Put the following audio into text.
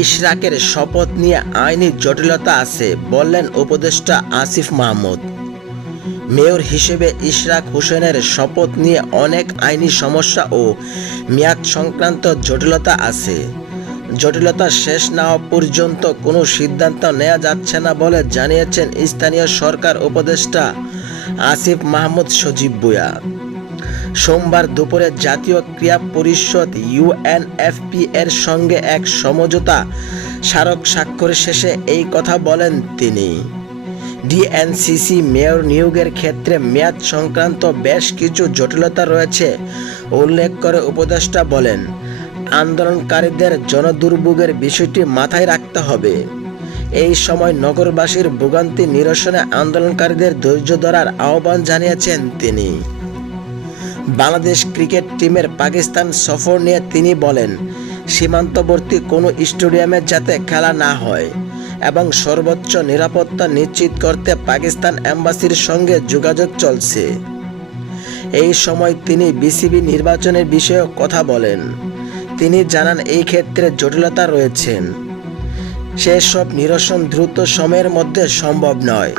ইশরাকের শপথ নিয়ে আইনি জটিলতা আছে, বললেন উপদেষ্টা আসিফ মাহমুদ। মেয়র হিসেবে ইশরাক হোসেনের শপথ নিয়ে অনেক আইনি সমস্যা ও মেয়াদ সংক্রান্ত জটিলতা আছে। জটিলতা শেষ না হওয়া পর্যন্ত কোনো সিদ্ধান্ত নেওয়া যাচ্ছে না বলে জানিয়েছেন স্থানীয় সরকার উপদেষ্টা আসিফ মাহমুদ সজীব বুয়া সোমবার দুপুরে জাতীয় ক্রীড়া পরিষদ ইউএনএফপি এর সঙ্গে এক সমঝোতা স্মারক স্বাক্ষর শেষে এই কথা বলেন তিনি। ডিএনসিসি মেয়র নিয়োগের ক্ষেত্রে মেয়াদ সংক্রান্ত বেশ কিছু জটিলতা রয়েছে, উল্লেখ করে উপদেষ্টা বলেন, আন্দোলনকারীদের জনদুর্ভোগের বিষয়টি মাথায় রাখতে হবে। এই সময় নগরবাসীর ভোগান্তি নিরসনে আন্দোলনকারীদের ধৈর্য ধরার আহ্বান জানিয়েছেন তিনি। বাংলাদেশ ক্রিকেট টিমের পাকিস্তান সফর নিয়ে তিনি বলেন, সীমান্তবর্তী কোনো স্টেডিয়ামে যাতে খেলা না হয় এবং সর্বোচ্চ নিরাপত্তা নিশ্চিত করতে পাকিস্তান এম্বাসির সঙ্গে যোগাযোগ চলছে। এই সময় তিনি বিসিবি নির্বাচনের বিষয়ে কথা বলেন। তিনি জানান, এই ক্ষেত্রে জটিলতা রয়েছেন। সেসব নিরসন দ্রুত সময়ের মধ্যে সম্ভব নয়।